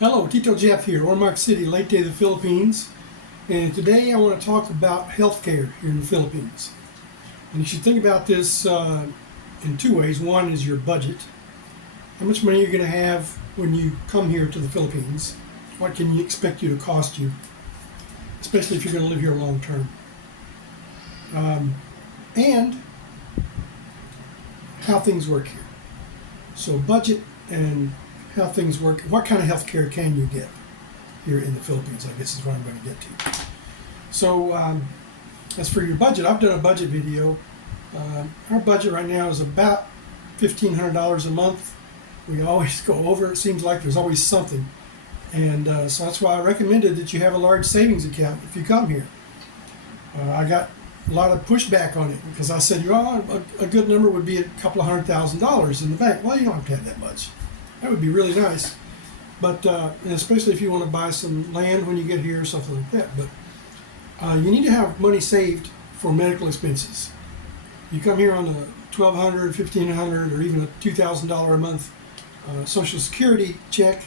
Hello, Tito Jeff here, Ormoccity, Leyte, the Philippines. And today I want to talk about healthcare here in the Philippines. And you should think about this in two ways. One is your budget. How much money you're going to have when you come here to the Philippines. What can you expect you to cost you, especially if you're going to live here long term. And how things work here. So budget and how things work. What kind of health care can you get here in the Philippines, I guess is what I'm going to get to. So as for your budget, I've done a budget video. Our budget right now is about $1,500 a month. We always go over. It seems like there's always something. And so that's why I recommended that you have a large savings account if you come here. I got a lot of pushback on it because I said, a good number would be a couple of $100,000 in the bank. Well, you don't have to have that much. That would be really nice, but and especially if you want to buy some land when you get here or something like that. But you need to have money saved for medical expenses. You come here on a $1,200, $1,500, or even a $2,000 a month Social Security check,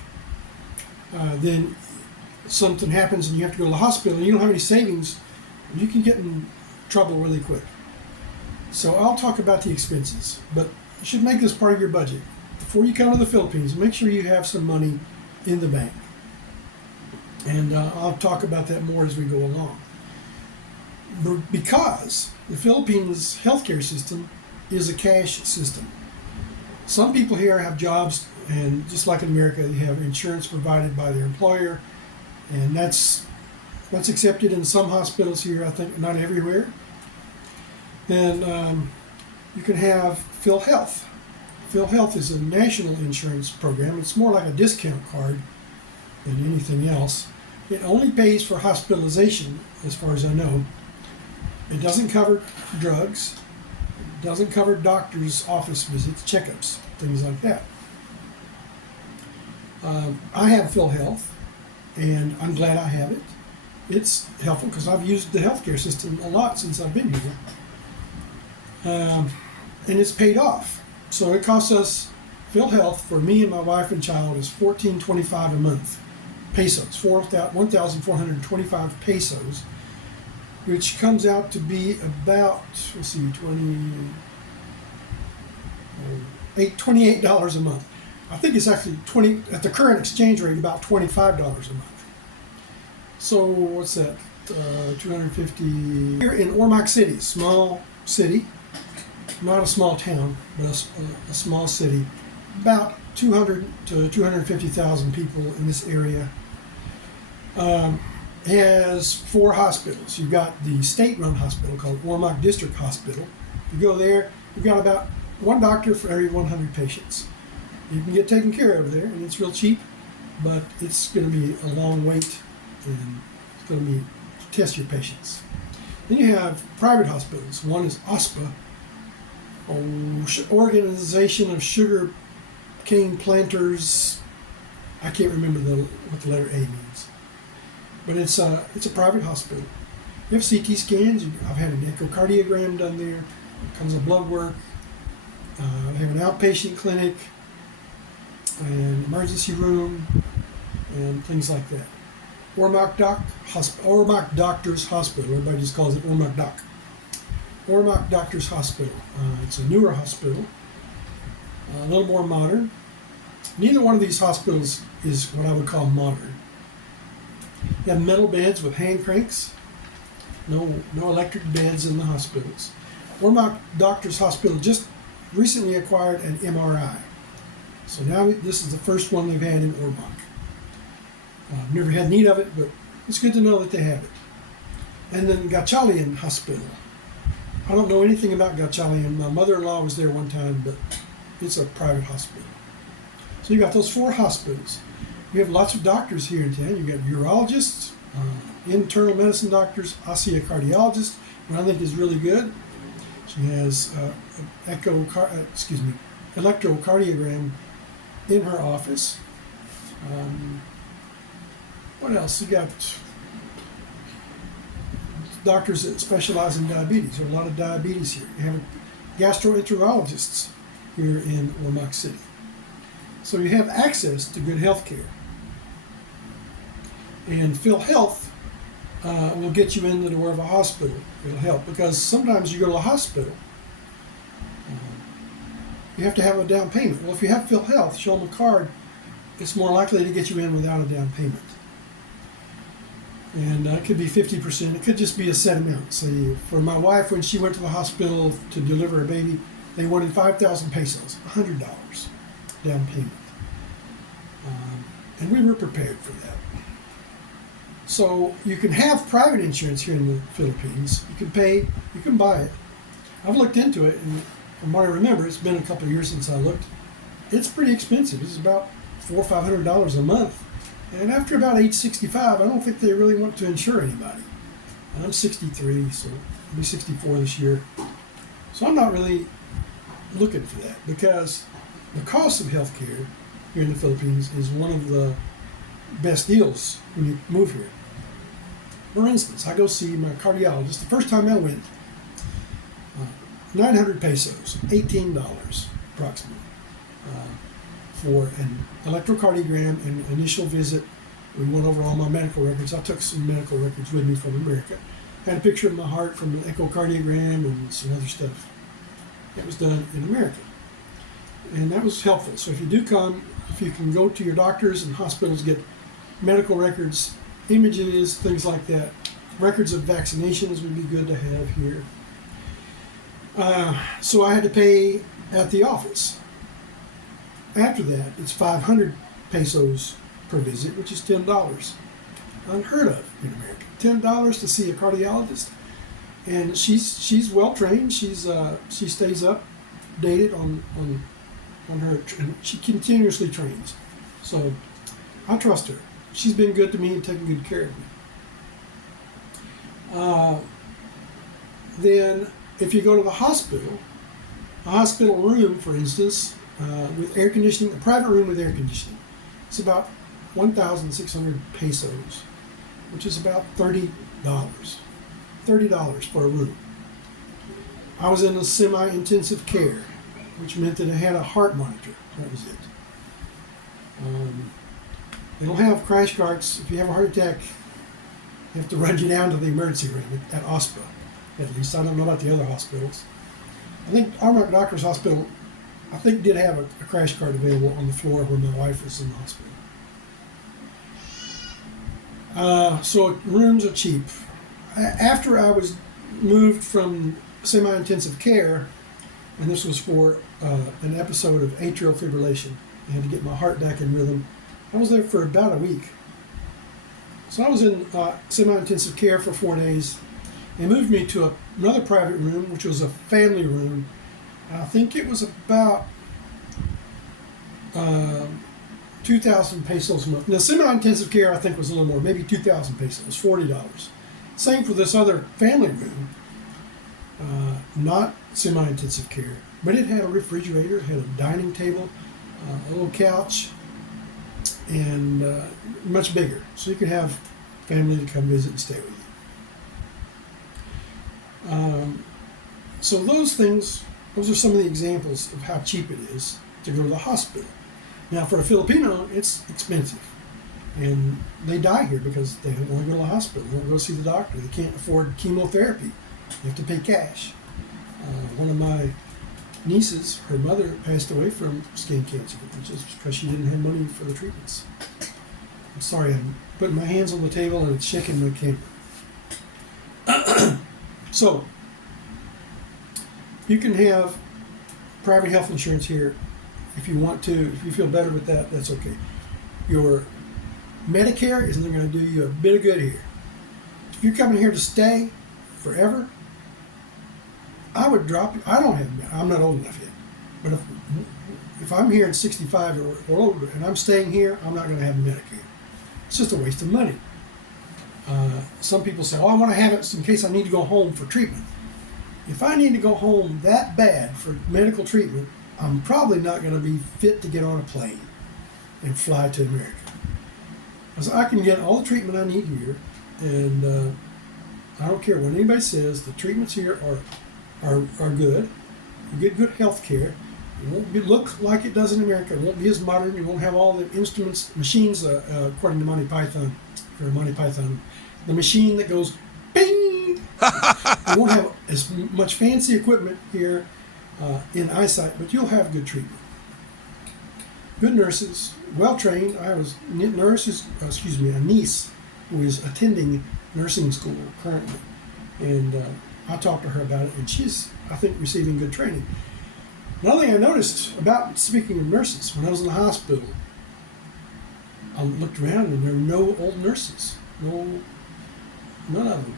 then something happens and you have to go to the hospital and you don't have any savings, you can get in trouble really quick. So I'll talk about the expenses, but you should make this part of your budget. Before you come to the Philippines, make sure you have some money in the bank. And I'll talk about that more as we go along. Because the Philippines healthcare system is a cash system. Some people here have jobs, and just like in America, they have insurance provided by their employer, and that's accepted in some hospitals here, I think, not everywhere. Then you can have PhilHealth. PhilHealth is a national insurance program. It's more like a discount card than anything else. It only pays for hospitalization, as far as I know. It doesn't cover drugs. It doesn't cover doctor's office visits, checkups, things like that. I have PhilHealth, and I'm glad I have it. It's helpful because I've used the healthcare system a lot since I've been here. And it's paid off. So it costs us, PhilHealth, for me and my wife and child, is $1,425 a month, pesos, 1,425 pesos, which comes out to be about, $28 a month. I think it's actually at the current exchange rate, about $25 a month. So what's that? 250 here in Ormoccity, small city. Not a small town, but a small city. About 200 to 250,000 people in this area. Has 4 hospitals. You've got the state-run hospital called Ormoc District Hospital. You go there, you've got about 1 doctor for every 100 patients. You can get taken care of there, and it's real cheap, but it's going to be a long wait, and it's going to be to test your patients. Then you have private hospitals. One is OSPA, Organization of Sugar Cane Planters. I can't remember what the letter A means, but it's a private hospital. You have CT scans. I've had an echocardiogram done there. Comes with blood work. We have an outpatient clinic, an emergency room, and things like that. Ormoc Doctors Hospital. Everybody just calls it Ormoc Doc. Ormoc Doctors Hospital. It's a newer hospital, a little more modern. Neither one of these hospitals is what I would call modern. You have metal beds with hand cranks. No electric beds in the hospitals. Ormoc Doctors Hospital just recently acquired an MRI. So now this is the first one they've had in Ormoc. I've never had need of it, but it's good to know that they have it. And then Gatchalian Hospital. I don't know anything about Gatchalian. My mother-in-law was there one time, but it's a private hospital. So you got those 4 hospitals. You have lots of doctors here in town. You got urologists, internal medicine doctors, osteocardiologists, who I think is really good. She has electrocardiogram in her office. What else? You got doctors that specialize in diabetes. There are a lot of diabetes here. You have gastroenterologists here in Ormoccity. So you have access to good health care. And PhilHealth will get you in the door of a hospital. It'll help because sometimes you go to a hospital, you have to have a down payment. Well, if you have PhilHealth, show them a card, it's more likely to get you in without a down payment. And it could be 50%. It could just be a set amount. Say, for my wife, when she went to the hospital to deliver a baby, they wanted 5,000 pesos, $100 down payment. And we were prepared for that. So you can have private insurance here in the Philippines. You can pay, you can buy it. I've looked into it, and from what I remember, it's been a couple of years since I looked. It's pretty expensive. It's about $400 or $500 a month. And after about age 65, I don't think they really want to insure anybody. I'm 63, so I'll be 64 this year. So I'm not really looking for that because the cost of healthcare here in the Philippines is one of the best deals when you move here. For instance, I go see my cardiologist. The first time I went, 900 pesos, $18 approximately, for an electrocardiogram and initial visit. We went over all my medical records. I took some medical records with me from America. Had a picture of my heart from the echocardiogram and some other stuff. That was done in America. And that was helpful. So if you do come, if you can go to your doctors and hospitals, get medical records, images, things like that. Records of vaccinations would be good to have here. So I had to pay at the office. After that, it's 500 pesos per visit, which is $10. Unheard of in America. $10 to see a cardiologist, and she's well trained. She stays updated on her, and she continuously trains. So I trust her. She's been good to me and taking good care of me. Then, if you go to the hospital, a hospital room, for instance, with air conditioning, a private room with air conditioning, it's about 1,600 pesos, which is about $30. $30 for a room. I was in a semi-intensive care, which meant that I had a heart monitor. That was it. They don't have crash carts. If you have a heart attack, you have to run you down to the emergency room at OSPA. At least I don't know about the other hospitals. I think Armock Doctors Hospital, I think, did have a crash cart available on the floor when my wife was in the hospital. So rooms are cheap. After I was moved from semi-intensive care, and this was for an episode of atrial fibrillation, I had to get my heart back in rhythm. I was there for about a week. So I was in semi-intensive care for 4 days. They moved me to another private room, which was a family room. I think it was about 2,000 pesos a month. Now, semi-intensive care, I think, was a little more, maybe 2,000 pesos, $40. Same for this other family room, not semi-intensive care, but it had a refrigerator, it had a dining table, a little couch, and much bigger. So you could have family to come visit and stay with you. So those are some of the examples of how cheap it is to go to the hospital. Now, for a Filipino, it's expensive. And they die here because they don't want to go to the hospital. They don't go see the doctor. They can't afford chemotherapy. They have to pay cash. One of my nieces, her mother passed away from skin cancer, just because she didn't have money for the treatments. I'm sorry, I'm putting my hands on the table and it's shaking my camera. So, you can have private health insurance here if you want to. If you feel better with that, that's okay. Your Medicare isn't going to do you a bit of good here. If you're coming here to stay forever, I would drop it. I'm not old enough yet. But if I'm here at 65 or older and I'm staying here, I'm not going to have Medicare. It's just a waste of money. Some people say, I want to have it in case I need to go home for treatment. If I need to go home that bad for medical treatment, I'm probably not going to be fit to get on a plane and fly to America. Because I can get all the treatment I need here, and I don't care what anybody says, the treatments here are good. You get good health care. It won't look like it does in America. It won't be as modern. You won't have all the instruments, machines, according to Monty Python, or a Monty Python, the machine that goes bing. You won't have as much fancy equipment here in eyesight, but you'll have good treatment. Good nurses, well trained. I was a niece who is attending nursing school currently, and I talked to her about it, and she's, I think, receiving good training. Another thing I noticed about, speaking of nurses, when I was in the hospital, I looked around and there were no old nurses, none of them.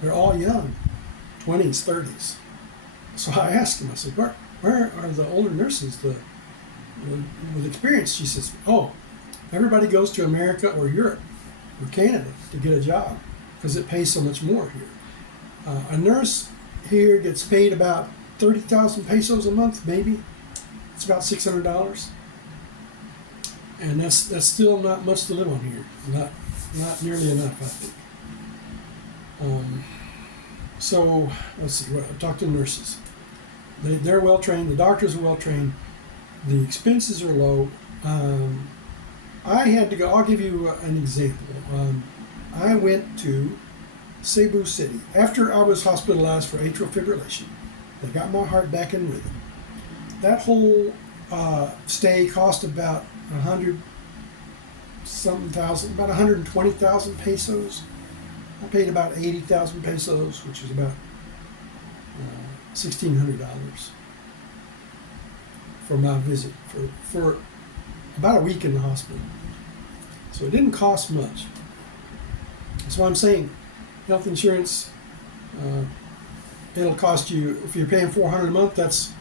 They're all young, 20s, 30s. So I asked him, I said, where are the older nurses with experience? She says, oh, everybody goes to America or Europe or Canada to get a job because it pays so much more here. A nurse here gets paid about 30,000 pesos a month, maybe. It's about $600. And that's still not much to live on here. Not nearly enough, I think. So let's see. I talked to nurses. They're well trained. The doctors are well trained. The expenses are low. I had to go. I'll give you an example. I went to Cebu City after I was hospitalized for atrial fibrillation. They got my heart back in rhythm. That whole stay cost about 120,000 pesos. I paid about 80,000 pesos, which is about $1,600 for my visit for about a week in the hospital. So it didn't cost much. That's why I'm saying health insurance, it'll cost you, if you're paying $400 a month, that's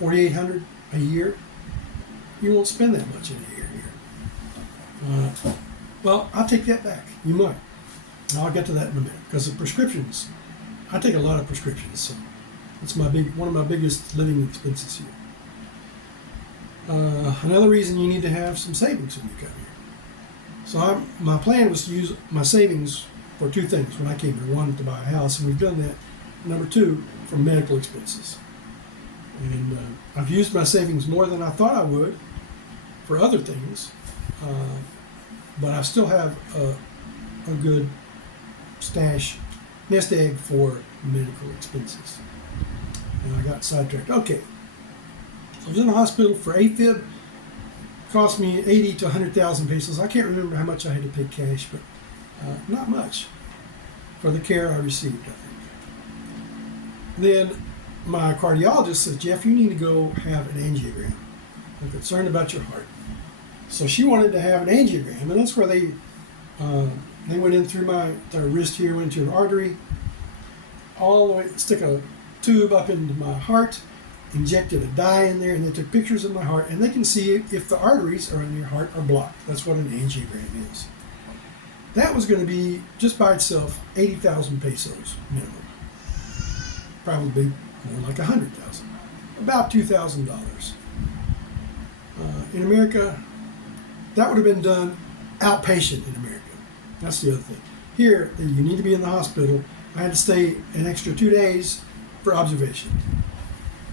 $4,800 a year. You won't spend that much in a year here. Well, I'll take that back. You might. And I'll get to that in a minute. Because the prescriptions, I take a lot of prescriptions, so it's one of my biggest living expenses here. Another reason you need to have some savings when you come here. So my plan was to use my savings for two things when I came here. One, to buy a house, and we've done that. Number two, for medical expenses. And I've used my savings more than I thought I would for other things, but I still have a good nest egg for medical expenses. And I got sidetracked. Okay, so I was in the hospital for AFib. Cost me 80 to 100,000 pesos. I can't remember how much I had to pay cash, but not much for the care I received, I think. Then my cardiologist said, Jeff, you need to go have an angiogram. I'm concerned about your heart. So she wanted to have an angiogram, and that's where they went in through their wrist here, went into an artery, all the way, stick a tube up into my heart, injected a dye in there, and they took pictures of my heart, and they can see if the arteries are in your heart are blocked. That's what an angiogram is. That was going to be, just by itself, 80,000 pesos minimum. Probably more like 100,000, about $2,000. In America, that would have been done outpatient in America. That's the other thing. Here, you need to be in the hospital. I had to stay an extra 2 days for observation.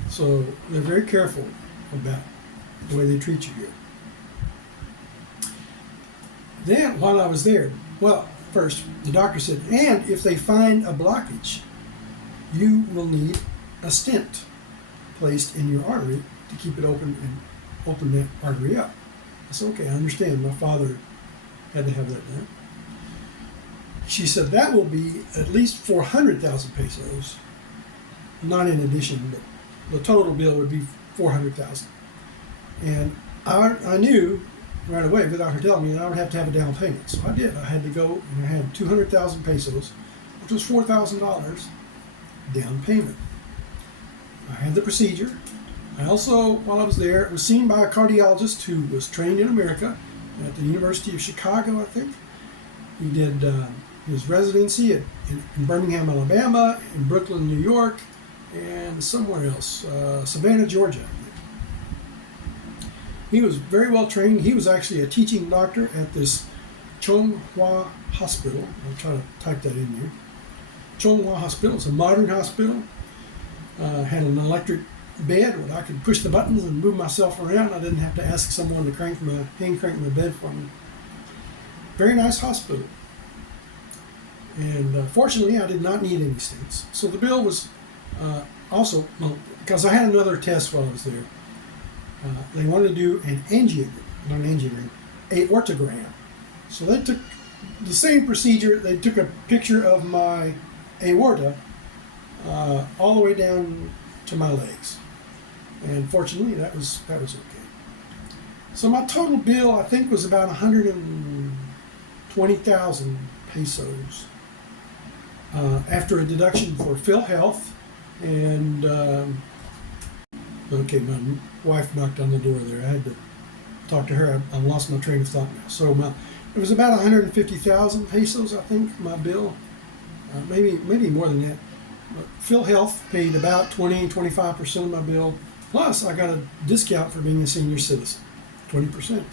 So they're very careful about the way they treat you here. Then, while I was there, well, first, the doctor said, and if they find a blockage, you will need a stent placed in your artery to keep it open and open that artery up. I said, okay, I understand. My father had to have that done. She said, that will be at least 400,000 pesos, not in addition, but the total bill would be 400,000. And I knew right away, without her telling me, that I would have to have a down payment. So I did. I had to go, and I had 200,000 pesos, which was $4,000 down payment. I had the procedure. I also, while I was there, was seen by a cardiologist who was trained in America at the University of Chicago, I think. He did his residency in Birmingham, Alabama, in Brooklyn, New York, and somewhere else, Savannah, Georgia, I think. He was very well trained. He was actually a teaching doctor at this Chonghua Hospital. I'll try to type that in there. Chonghua Hospital. It's a modern hospital. Had an electric bed where I could push the buttons and move myself around. I didn't have to ask someone to hand crank my bed for me. Very nice hospital. And fortunately, I did not need any stents. So the bill was also, well, because I had another test while I was there. They wanted to do an angiogram, not an angiogram, aortogram. So they took the same procedure. They took a picture of my aorta all the way down to my legs, and fortunately, that was okay. So my total bill, I think, was about 120,000 pesos after a deduction for PhilHealth and. Okay, my wife knocked on the door there. I had to talk to her. I lost my train of thought now. So it was about 150,000 pesos, I think, my bill. Maybe more than that. But PhilHealth paid about 25% of my bill. Plus, I got a discount for being a senior citizen, 20%.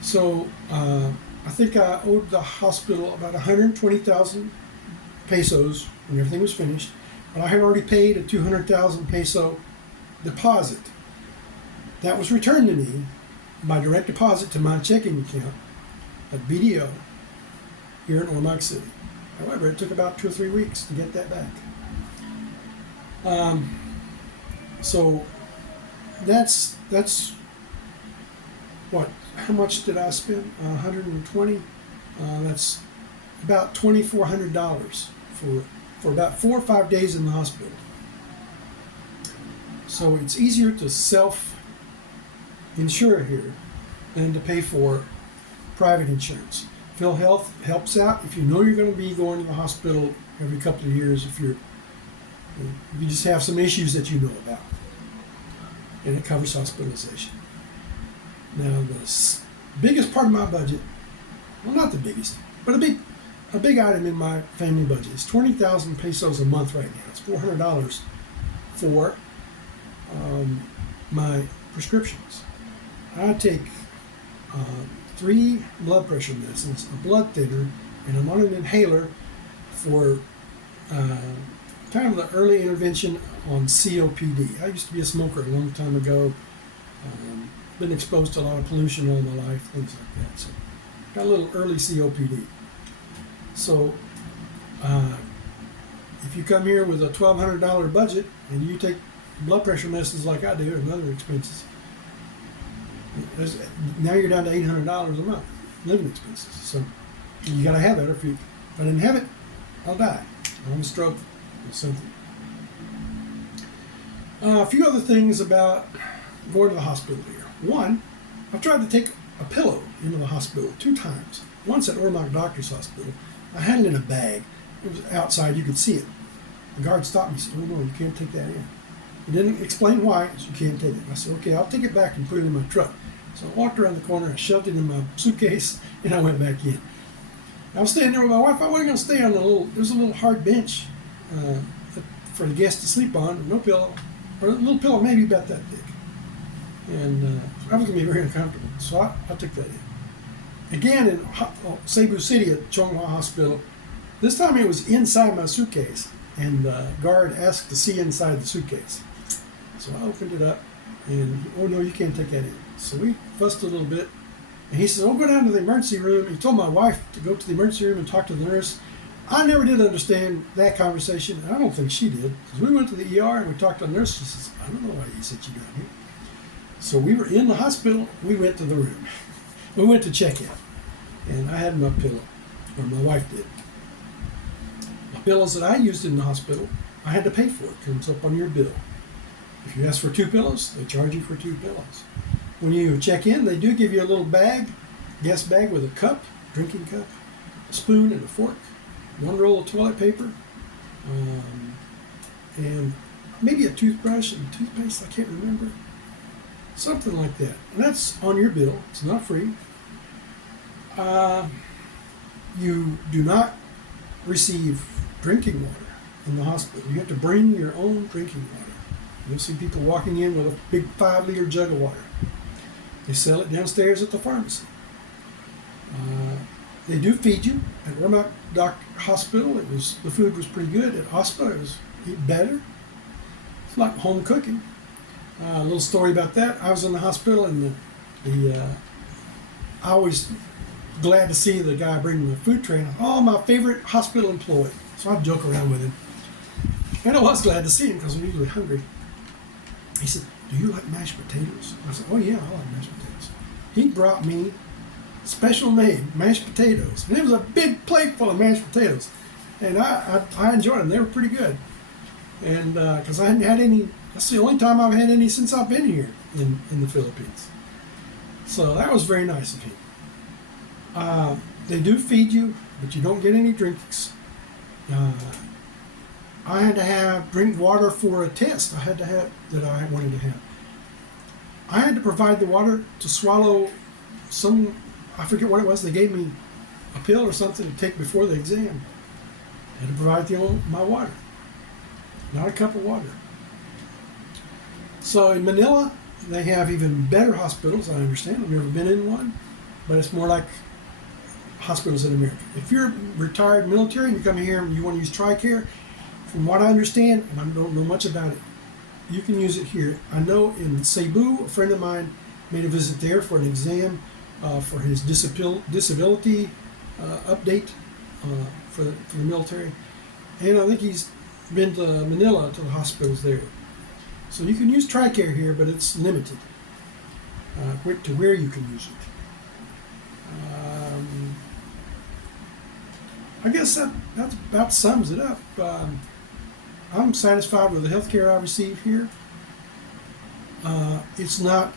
So I think I owed the hospital about 120,000 pesos when everything was finished. But I had already paid a 200,000 peso deposit. That was returned to me by direct deposit to my checking account at BDO here in ormoccity. However, it took about 2 or 3 weeks to get that back. So that's what? How much did I spend? 120. That's about $2,400 for about 4 or 5 days in the hospital. So it's easier to self-insure here than to pay for private insurance. PhilHealth helps out if you know you're going to be going to the hospital every couple of years if you just have some issues that you know about. And it covers hospitalization. Now the biggest part of my budget, well, not the biggest, but a big item in my family budget is 20,000 pesos a month right now. It's $400 for my prescriptions. I take 3 blood pressure medicines, a blood thinner, and I'm on an inhaler for kind of the early intervention on COPD. I used to be a smoker a long time ago. Been exposed to a lot of pollution all my life, things like that. So got a little early COPD. So if you come here with a $1,200 budget and you take blood pressure medicines like I do and other expenses, now you're down to $800 a month, living expenses. So you got to have that. If I didn't have it, I'll die. I'll have a stroke or something. A few other things about going to the hospital here. One, I've tried to take a pillow into the hospital 2 times. Once at Ormoc Doctor's Hospital. I had it in a bag. It was outside. You could see it. The guard stopped me and said, "Oh, no, you can't take that in." He didn't explain why. He said, "You can't take it." I said, "Okay, I'll take it back and put it in my truck." So I walked around the corner, I shoved it in my suitcase, and I went back in. I was staying there with my wife. I wasn't going to stay on there's a little hard bench for the guests to sleep on, no pillow, or a little pillow maybe about that thick. And I was going to be very uncomfortable, so I took that in. Again, in Cebu City at Chonghua Hospital, this time it was inside my suitcase, and the guard asked to see inside the suitcase. So I opened it up, and "Oh, no, you can't take that in." So we fussed a little bit, and he said, "Oh, go down to the emergency room." He told my wife to go to the emergency room and talk to the nurse. I never did understand that conversation, and I don't think she did, because we went to the ER and we talked to the nurse. She says, "I don't know why you sent you down here." So we were in the hospital. We went to the room. We went to check in, and I had my pillow, or my wife did. The pillows that I used in the hospital, I had to pay for. It comes up on your bill. If you ask for 2 pillows, they charge you for 2 pillows. When you check in, they do give you a little bag, guest bag with a cup, drinking cup, a spoon and a fork, 1 roll of toilet paper, and maybe a toothbrush and toothpaste, I can't remember. Something like that. And that's on your bill. It's not free. You do not receive drinking water in the hospital. You have to bring your own drinking water. You'll see people walking in with a big 5-liter jug of water. They sell it downstairs at the pharmacy. They do feed you. At Ormoc Hospital, the food was pretty good. At hospital, it was better. It's like home cooking. A little story about that. I was in the hospital, and I always glad to see the guy bringing the food tray. Oh, my favorite hospital employee. So I'd joke around with him. And I was glad to see him because I'm usually hungry. He said, "Do you like mashed potatoes?" I said, "Oh yeah, I like mashed potatoes." He brought me special made mashed potatoes. And it was a big plate full of mashed potatoes. And I enjoyed them. They were pretty good. And because I hadn't had any, that's the only time I've had any since I've been here in the Philippines. So that was very nice of him. They do feed you, but you don't get any drinks. I had to drink water for a test that I wanted to have. I had to provide the water to swallow some, I forget what it was, they gave me a pill or something to take before the exam. I had to provide my water, not a cup of water. So in Manila, they have even better hospitals, I understand. I've never been in one, but it's more like hospitals in America. If you're retired military and you come here and you want to use TRICARE, from what I understand, and I don't know much about it, you can use it here. I know in Cebu, a friend of mine made a visit there for an exam for his disability update for the military. And I think he's been to Manila, to the hospitals there. So you can use TRICARE here, but it's limited to where you can use it. I guess that about sums it up. I'm satisfied with the health care I receive here. It's not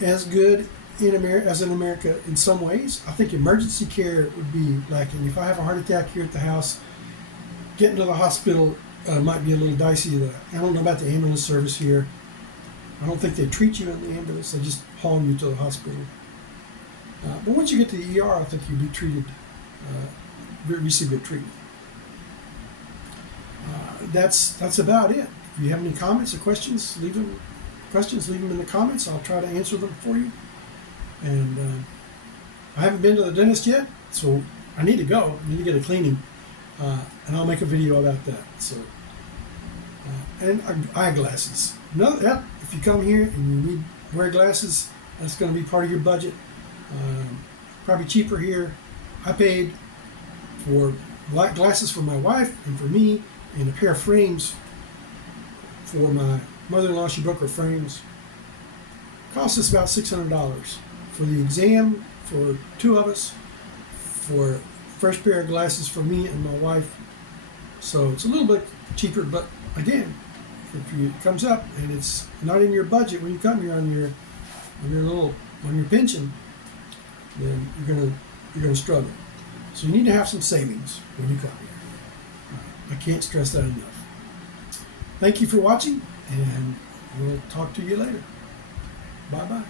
as good as in America in some ways. I think emergency care would be lacking. If I have a heart attack here at the house, getting to the hospital might be a little dicey. I don't know about the ambulance service here. I don't think they treat you in the ambulance. They just haul you to the hospital. But once you get to the ER, I think you'll be treated, receive good treatment. That's about it. If you have any comments or questions, leave them in the comments. I'll try to answer them for you. And I haven't been to the dentist yet, so I need to go. I need to get a cleaning, and I'll make a video about that. So, and eyeglasses. If you come here and you wear glasses, that's going to be part of your budget. Probably cheaper here. I paid for glasses for my wife and for me, and a pair of frames for my mother-in-law. She broke her frames. Cost us about $600 for the exam for two of us, for fresh pair of glasses for me and my wife. So it's a little bit cheaper, but again, if it comes up and it's not in your budget when you come here on your pension, then you're gonna struggle. So you need to have some savings when you come here. I can't stress that enough. Thank you for watching, and we'll talk to you later. Bye-bye.